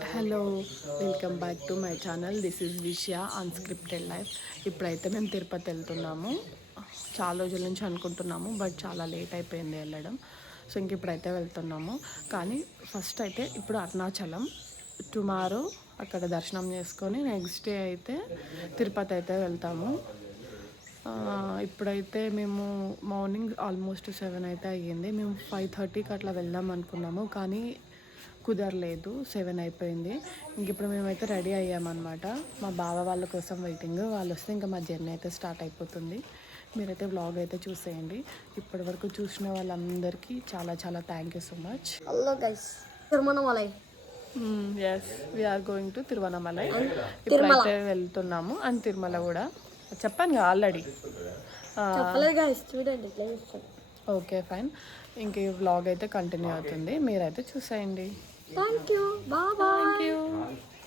Hello welcome back to my channel this is విషయ unscripted life ఇప్పుడైతే మేము తిరుపతి వెళ్తున్నాము. చాలా రోజుల నుంచి అనుకుంటున్నాము బట్ చాలా లేట్ అయిపోయింది వెళ్ళడం. సో ఇంక ఇప్పుడైతే వెళ్తున్నాము. కానీ ఫస్ట్ అయితే ఇప్పుడు అరుణాచలం. టుమారో అక్కడ దర్శనం చేసుకొని నెక్స్ట్ డే అయితే తిరుపతి అయితే వెళ్తాము. ఇప్పుడైతే మేము మార్నింగ్ ఆల్మోస్ట్ సెవెన్ అయితే అయ్యింది. మేము ఫైవ్ థర్టీకి అట్లా వెళ్దాం అనుకున్నాము. కానీ కుదరలేదు. సెవెన్ అయిపోయింది. ఇంక ఇప్పుడు మేమైతే రెడీ అయ్యామన్నమాట. మా బావ వాళ్ళ కోసం వెయిటింగ్. వాళ్ళు వస్తే ఇంకా మా జర్నీ అయితే స్టార్ట్ అయిపోతుంది. మీరైతే వ్లాగ్ అయితే చూసేయండి. ఇప్పటి వరకు చూసిన వాళ్ళందరికీ చాలా చాలా thank you so much. Hello guys తిరుమలమలై yes we are going to Tiruvannamalai. ఇప్పుడైతే వెళ్తున్నాము. అండ్ తిరుమల కూడా. చెప్పాను కదా ఆల్రెడీ చూడండి ఓకే ఫైన్ ఇంక ఈ వ్లాగ్ అయితే కంటిన్యూ అవుతుంది. మీరైతే చూసేయండి. Thank you bye thank you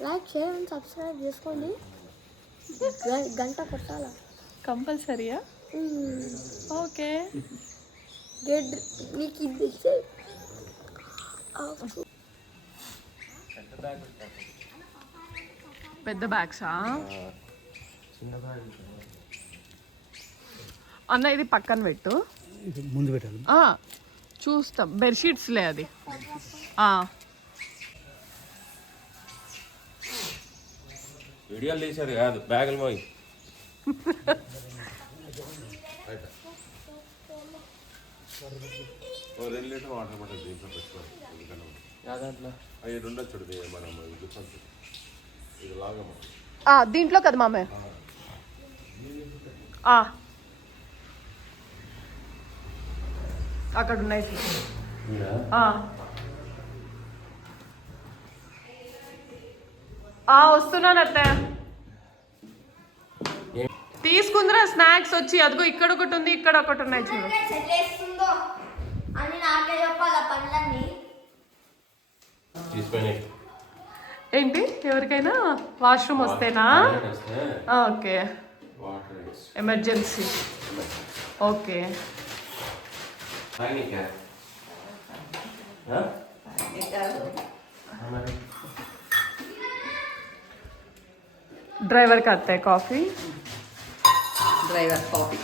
like share and subscribe చేసుకోండి. గంట కొట్టాలా? కంపల్సరీయా? మ్మ్. ఓకే. గెడ్ నీకు ఇది ఇచ్చే. పెద్ద బ్యాగ్సా? అన్న ఇది పక్కన పెట్టు. ముందు పెట్టాలి. ఆ, చూస్తాం. బెడ్షీట్స్లే అది. వీడియోలు తీసేది కాదు బ్యాగులు పోయి రెండు లీటర్ వాటర్ పట్టదు దీంట్లో పెట్టుకోవాలి ఎందుకన్నా అవి రెండు వచ్చుడు మనం ఇది లాగమ్మ దీంట్లో కదా మామే. ఆ. అక్కడ ఉన్నాయి. ఆ. వస్తున్నాను అత్తయ్య తీసుకుందిరా స్నాక్స్ వచ్చి అదిగో ఇక్కడ ఒకటి ఉంది ఇక్కడ ఒకటి ఉన్నాయి చూడు. ఏంటి? ఎవరికైనా వాష్రూమ్ వస్తేనా? ఓకే. వాటర్ డ్రైవర్కి అత్తాయి కాఫీ? Driver coffee.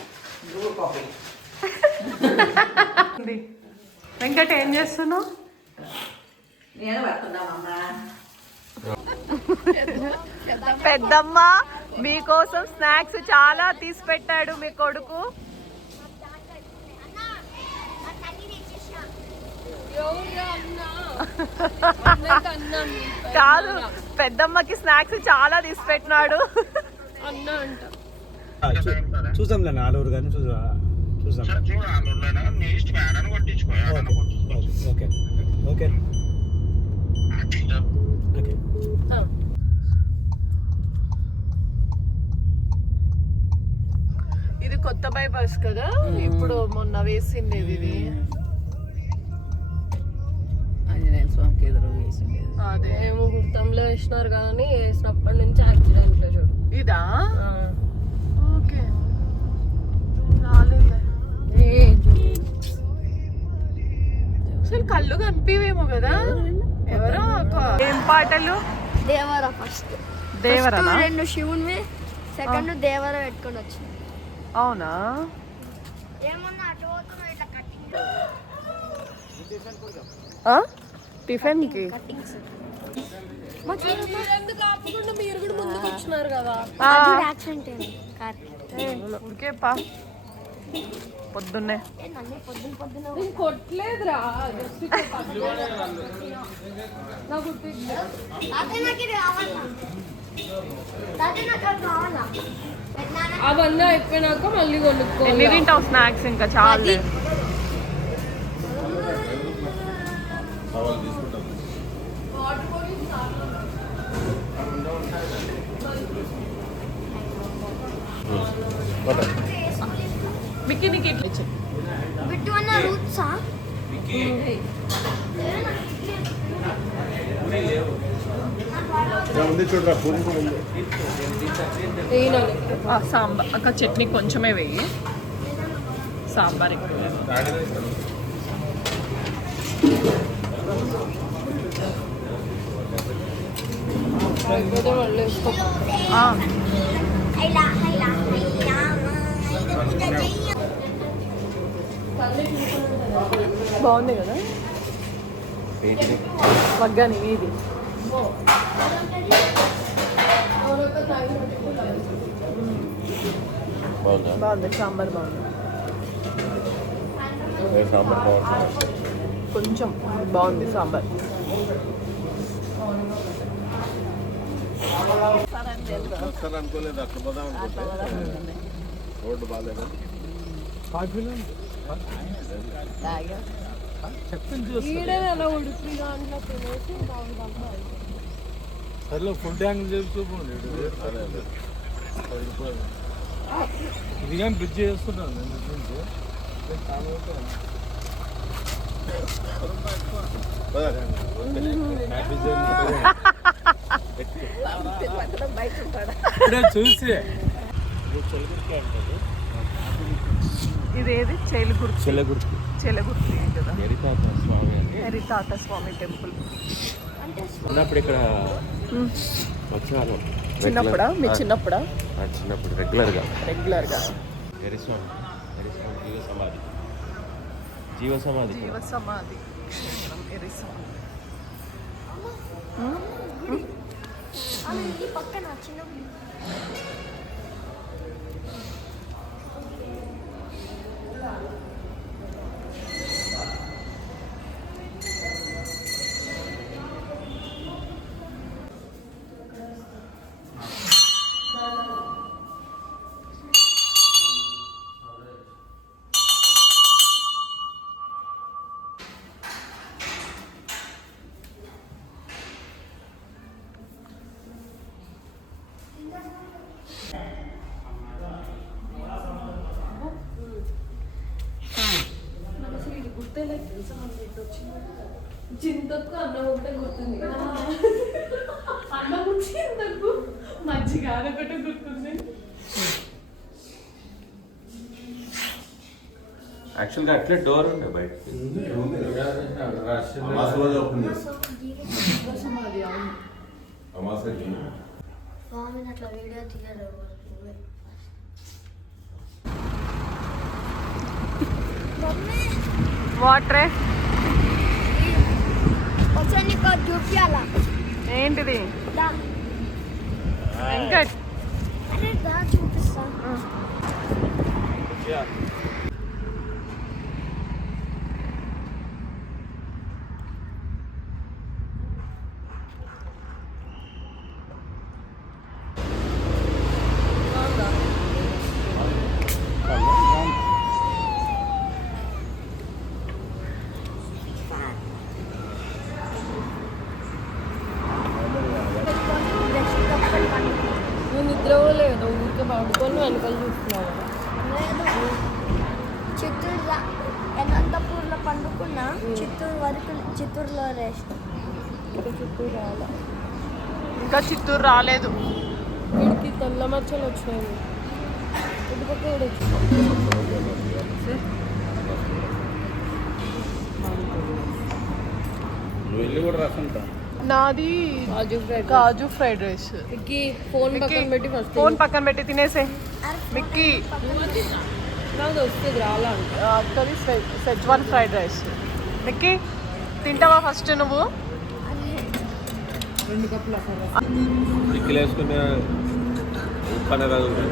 ఉంది. వెంకట్ ఏం చేస్తున్నావు? నేను పడుతున్నామమ్మా పెద్దమ్మ మీకోసం స్నాక్స్ చాలా తీసి పెట్టాడు మీ కొడుకు. కాదు పెద్దమ్మకి స్నాక్స్ చాలా తీసి పెట్టినాడు చూసాంలే నాలుగు కానీ చూసా చూసాం ఓకే ఓకే ఓకే ఇది కొత్త బైపాస్ కదా? ఇప్పుడు మొన్న వేసింది ఇది. స్వామికి ఎదురు వేసింది. అదే. ఏమో గుర్తంలో వేసినారు కానీ వేసినప్పటి నుంచి యాక్సిడెంట్లో చూడు. ఇదా? ఓకే. అసలు కళ్ళు కనిపివేమో కదా? ఎవరో ఏం పాటలు? దేవర ఫస్ట్. దేవరనా? రెండు శివుని సెకండ్ దేవర పెట్టుకొని వచ్చింది అవునా? ఏమన్నా అటు ఇట్లా కట్టింగ్ ఆ? టిఫిన్కి? కట్టింగ్స్ ఆ, యాక్సిడెంట్ అయింది. కార్. ఏ, ఊరికే పా. పొద్దున్నే. నన్ను పొద్దున పొద్దున తాతయ్య నాకు ఇది కావాలా తాతయ్య నాకు అది కావాలా పెద్దనాన్న అవన్నీ అయిపోయినాక మళ్ళీ కొనుక్కో ఎన్ని తింటావు స్నాక్స్ ఇంకా? చాలు మిక్కి నీకు ఇట్లా ఇచ్చి బిట్టు అన్న రూట్సా ఉంది చూడరా పూరి కూడా ఉంది ఆ, సాంబార్ అక్క చట్నీ కొంచెమే వేయి సాంబార్ ఎక్కువ వేయకు. అయిపోతే మళ్ళీ వేసుకో ఆ, బాగుంది కదా వగ్గాని ఇది బాగుందా బాగుంది సాంబార్ బాగుంది సాంబార్ బాగుంటుంది కొంచెం బాగుంది సాంబార్ అనుకోలేదు అట్లా పోదాం అనుకుంటే. రోడ్డు బాగాలేదు? సర్లే ఫుడ్ యాంగిల్ చేసుకోండి అదే అదే ఇది కానీ బ్రిడ్జ్ చేస్తున్నాను నేను నుంచి హ్యాపీ జర్నీ. ఇప్పుడే చూసి. ఇదేది? చేలుగుర్తి. చెల్లగుర్తి చెలగుర్తి కదా? ఎరితాత స్వామి హరితాత స్వామి టెంపుల్. ఉన్నప్పుడు ఇక్కడ వచ్చేవాళ్ళం చిన్నప్పుడా? మీ చిన్నప్పుడా? చిన్నప్పుడు రెగ్యులర్గా రెగ్యులర్గా ఎరిస్వామి ఎరిస్వామి జీవ సమాధి జీవ సమాధి జీవ సమాధి క్షేత్రం 나는 이 밖에 나 지나고 అన్నం చింతకు మజ్జిగ అదొకటే గుర్తుంది. యాక్చువల్గా అట్లే డోర్ ఉండే బయట అమాస రోజు ఓపెన్ చేసి అమాసకి స్వామిని అట్లా వీడియో తీయరు మమ్మీ వాటరే ఒకసారి నీకు చూపించాలా ఏంటిది? వెంకట్. చూపిస్తా బ్రష్ కప్పలు పట్టుకో. నువ్వు నిద్ర లేదు ఊరికే పడుకొని వెనకాల చూస్తున్నావు లేదు చిత్తూరు రా- అనంతపూర్లో పండుకున్నా చిత్తూరు వరకు చిత్తూరులో రెస్ట్ ఇంకా చుట్టూ రాలే. ఇంకా చిత్తూరు రాలేదు. వీడికి తెల్ల మచ్చలు వచ్చినాయి. ఇటు పక్క కూడా వచ్చినాయి. నువ్వు వెళ్ళి కూడా రాసంటా నాది kaju fried kaju fried rice. Mickey phone పక్కన పెట్టి ఫోన్ పక్కన పెట్టి తినేసే. మిక్కీ నాకు వస్తుంది రాలా అంట. అక్కడి సెజ్వాన్ ఫ్రైడ్ రైస్. మిక్కీ తింటావా ఫస్ట్ నువ్వు? రెండు కప్పులు పిక్కిలు ఉంటుంది.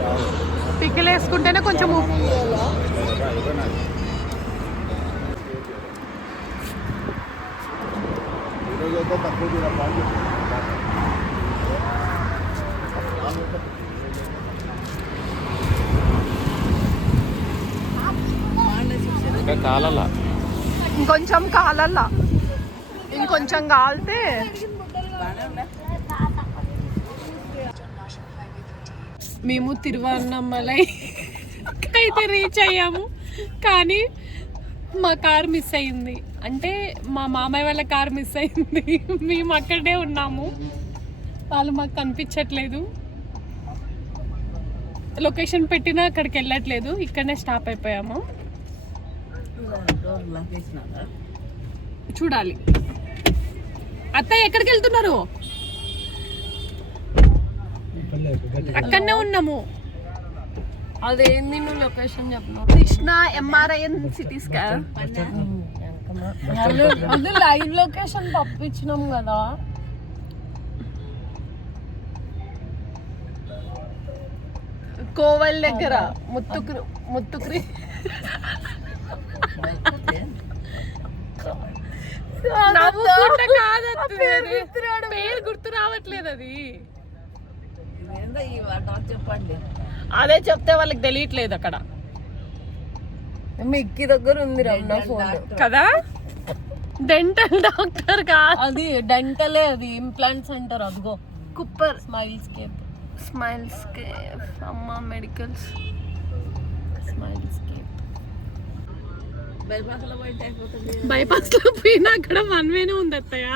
పికిల్ వేసుకుంటేనే కొంచెం ఉప్పు. ఇంకా కాలాల? ఇంకొంచెం కాలల్లా ఇంకొంచెం కాలితే మేము తిరువన్నమలై అయితే రీచ్ అయ్యాము. కానీ మా కార్ మిస్ అయింది. అంటే మా మామయ్య వాళ్ళ కార్ మిస్ అయింది. మేము అక్కడే ఉన్నాము. వాళ్ళు మాకు కనిపించట్లేదు. లొకేషన్ పెట్టినా అక్కడికి వెళ్ళట్లేదు. ఇక్కడనే స్టాప్ అయిపోయాము. చూడాలి. అత్తయ్య ఎక్కడికి వెళ్తున్నారు? అక్కడనే ఉన్నాము. అదేంది నువ్వు లొకేషన్ చెప్పినావు? Krishna MRI and CT scan అది లైవ్ లొకేషన్ పంపించినాం కదా. కోవల్ దగ్గర ముత్తుకురి ముత్తుకురి. పేరు గుర్తు రావట్లేదు అది చెప్పండి అదే చెప్తే వాళ్ళకి తెలియట్లేదు అక్కడ మిక్కి దగ్గర ఉంది రమ్న ఫోన్ కదా డెంటల్ డాక్టర్ కాదు అది డెంటలే అది ఇంప్లాంట్ సెంటర్ అదిగో కుప్పర్ స్మైల్స్ కేప్ స్మైల్స్ కేప్ అమ్మ మెడికల్స్ స్మైల్స్ కేప్ బైపాస్లో పోయినా అక్కడ వన్ వేనే ఉంది అత్తయ్య.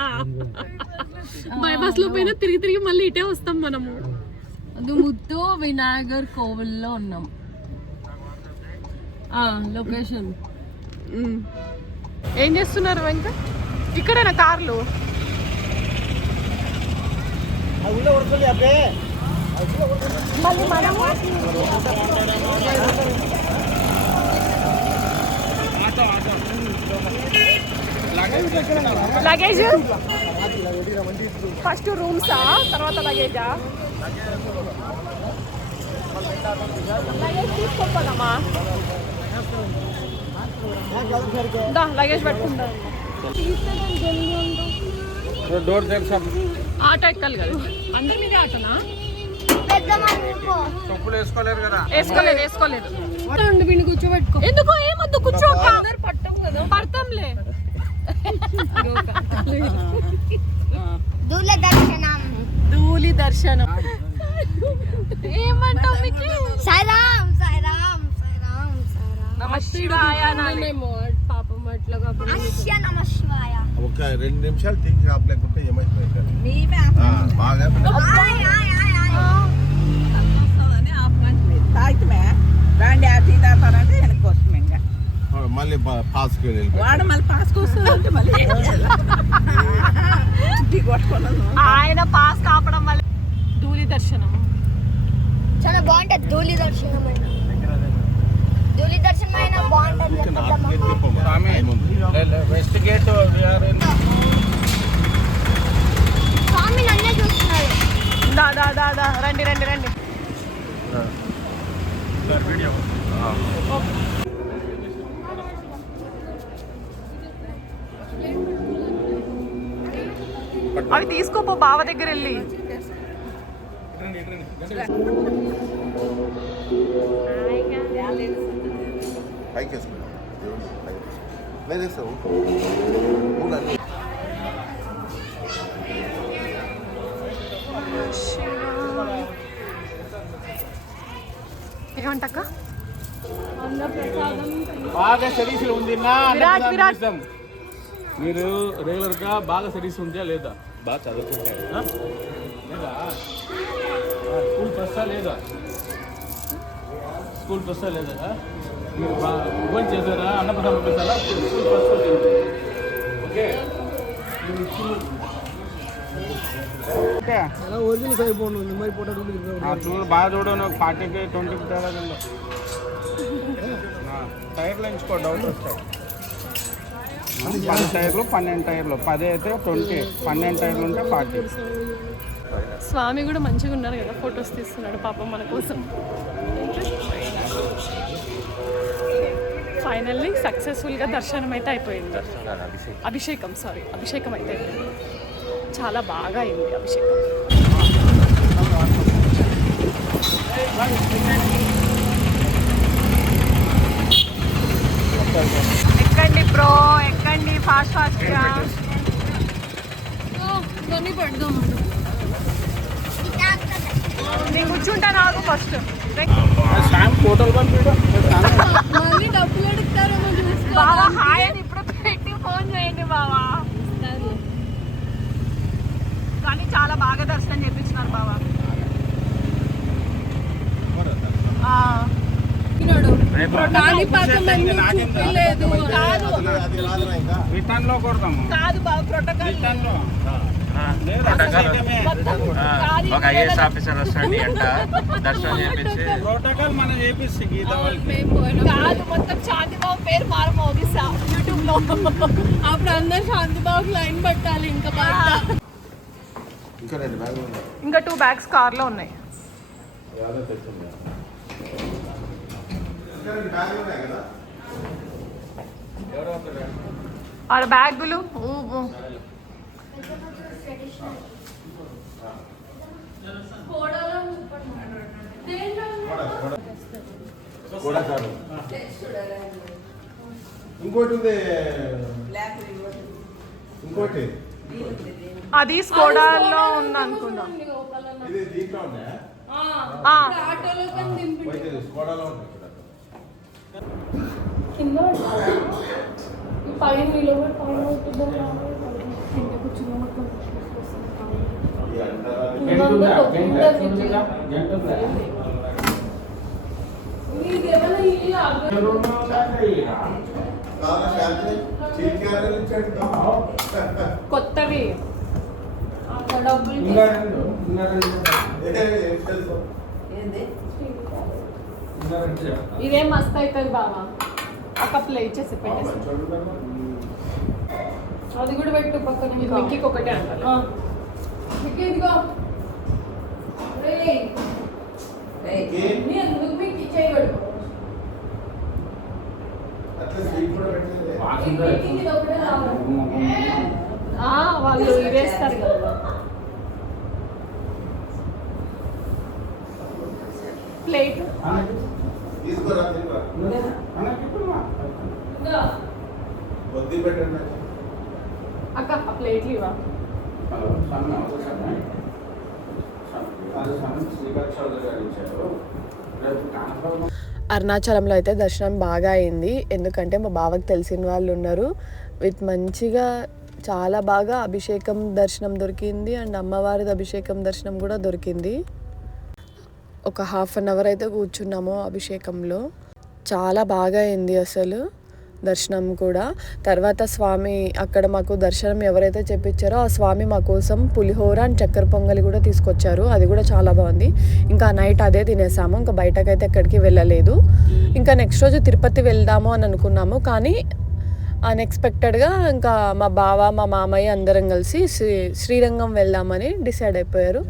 బైపాస్లో పోయినా తిరిగి తిరిగి మళ్ళీ ఇటే వస్తాం మనము. అది ముద్దు వినాయగర్ కోవిల్లో ఉన్నాం. లొకేషన్. ఏం చేస్తున్నారు వెంక? ఇక్కడేనా కార్లు? మళ్ళీ మనము? లగేజ్? ఫస్ట్ రూమ్సా? తర్వాత లగేజా? లగేజ్ తీసుకోపోదామా దా లగేజ్ పెట్టుకుంటా. డోర్ తెరిసా ఆటో ఎక్కాలి కదా. అంటే మీది ఆటోనా? చెప్పులు వేసుకోలేరు కదా. వేసుకోలేదు వేసుకోలేదు. వీడిని కూర్చోబెట్టుకో. ఎందుకో? ఏమొద్దు కూర్చో పడతాంలే. దూరదర్శనం ధూళి దర్శనం. ఏమంటావు మీకు? సాయిరామ్ సాయిరామ్ సాయిరామ్ సాయిరామ్ పాపం అట్లా ఒక రెండు నిమిషాలు తిరిగి రాపలేకుంటే ఏమైపోయింది? బాగా ఆయ్ ఆయ్ ఆయ్ ఆయ్ వస్తుందని ఆఫ్ మంచి తాగితే రాండి ఆ టీ తాగుతారంటే వెనక్కి వస్తుంది ఇంకా మళ్ళీ పాస్కి వెళ్ళి వాడు మళ్ళీ మళ్ళీ? టీ కొట్టుకున్నాను. ఆయన పాస్ కాపడం వల్ల ధూళి దర్శనం. చాలా బాగుంటది ధూళి దర్శనం ధూళి దర్శనం అయినా బాగుంటది. వెస్ట్ గేట్ స్వామి నన్నే చూస్తున్నాడు దా దా దా దా. రండి రండి రండి. అవి తీసుకోపో బావ దగ్గర వెళ్ళి. ఏమంటక్క? బాగా స్టడీస్ ఉంది మీరు రెగ్యులర్గా బాగా స్టడీస్ ఉందా లేదా? బాగా చదువుకుంటారు ఆ? లేదా? ఆ, స్కూల్ ఫస్టా లేదా? స్కూల్ ఫస్టా లేదా? మీరు బాగా భోజనం చేశారా? అన్నప్రసాదం పంపిస్తారా స్కూల్ ఫస్ట్ వచ్చింది ఓకే. చూడు బాగా చూడను ఫార్టీకి ట్వంటీకి తేడా టైర్లు ఎంచుకో డౌట్ వస్తాయి. పది టైర్లు పన్నెండు టైర్లు. పది అయితే ట్వంటీ. పన్నెండు టైర్లు ఉంటే ఫార్టీ. స్వామి కూడా మంచిగా ఉన్నారు కదా ఫొటోస్ తీస్తున్నాడు పాపం మన కోసం. ఫైనల్లీ సక్సెస్ఫుల్గా దర్శనం అయితే అయిపోయింది. అభిషేకం సారీ అభిషేకం అయితే అయిపోయింది. చాలా బాగా అయింది అభిషేకం. ఎక్కండి బ్రో ఎక్కండి ఫాస్ట్ ఫాస్ట్గా పెడదాం నేను కూర్చుంటాను ఆగు ఫస్ట్ బావా హాయ్ అని ఇప్పుడు పెట్టి ఫోన్ చేయండి బావా. కానీ చాలా బాగా దర్శనం చేపించినారు బావా ఆ. కాణిపాకం ఎందుకు చూపించలేదు? కాదు రిటర్న్లో కొడతాము. కాదు బావ ప్రోటోకాల్ రిటర్న్లో లేదా ప్రోటోకాల్. ఒక ఐఏఎస్ ఆఫీసర్ వస్తాడు అంట దర్శనం చేపించి. ప్రోటోకాల్ మనం చేపిస్తే గీత వాళ్ళకి. కాదు మొత్తం శాంతిబాబు పేరు యూట్యూబ్లో అప్పుడు అందరు శాంతిబాబుకి లైన్ పెట్టాలి ఇంకా ఇంకా టూ బ్యాగ్స్ కార్లో ఉన్నాయి యాదో తెచ్చుందా ఇంకా రెండు బ్యాగులు ఉన్నాయి కదా ఆడ బ్యాగులు? ఇంకోటి ఉంది. ఇంకోటి. అది స్కోడాలో ఉంది అనుకుందాం ఇది దీంట్లో ఉన్నాయా స్కోడాలో ఉంది ఇక్కడ కింద పైన నిలబడి పైన ఉంటుందో కింద కూర్చుని మొత్తం ఈ అంతరాలు బాగా శాంతి చీటికాయలు ఇచ్చాడు కొత్తవి. డబ్బులు ఇదే మస్త్ అవుతుంది బావా. ఒక ప్లేట్ చేసి పెట్టేసి అది కూడా పెట్టు పక్కన మిక్కీకి ఒకటే అంటారు. మిక్కీ ఇదిగో. మిక్కీ. ఆ, వాళ్ళు ఇవేస్తారు కదా. ప్లేట్. తీసుకోరా పెట్టండి అక్క అరుణాచలంలో అయితే దర్శనం బాగా అయింది. ఎందుకంటే మా బావకి తెలిసిన వాళ్ళు ఉన్నారు. విత్ మంచిగా చాలా బాగా అభిషేకం దర్శనం దొరికింది. అండ్ అమ్మవారిది అభిషేకం దర్శనం కూడా దొరికింది. ఒక హాఫ్ అన్ అవర్ అయితే కూర్చున్నాము అభిషేకంలో. చాలా బాగా అయింది అసలు దర్శనం కూడా. తర్వాత స్వామి అక్కడ మాకు దర్శనం ఎవరైతే చెప్పించారో ఆ స్వామి మా కోసం పులిహోర అండ్ చక్కెర పొంగలి కూడా తీసుకొచ్చారు. అది కూడా చాలా బాగుంది. ఇంకా నైట్ అదే తినేసాము. ఇంకా బయటకైతే ఎక్కడికి వెళ్ళలేదు. ఇంకా నెక్స్ట్ రోజు తిరుపతి వెళ్దాము అని అనుకున్నాము. కానీ అన్ఎక్స్పెక్టెడ్గా ఇంకా మా బావ మా మామయ్య అందరం కలిసి శ్రీ శ్రీరంగం వెళ్దామని డిసైడ్ అయిపోయారు.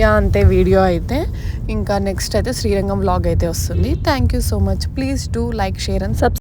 యా అంతే వీడియో అయితే. ఇంకా నెక్స్ట్ అయితే శ్రీరంగం వ్లాగ్ అయితే వస్తుంది. Thank you so much please do like share and subscribe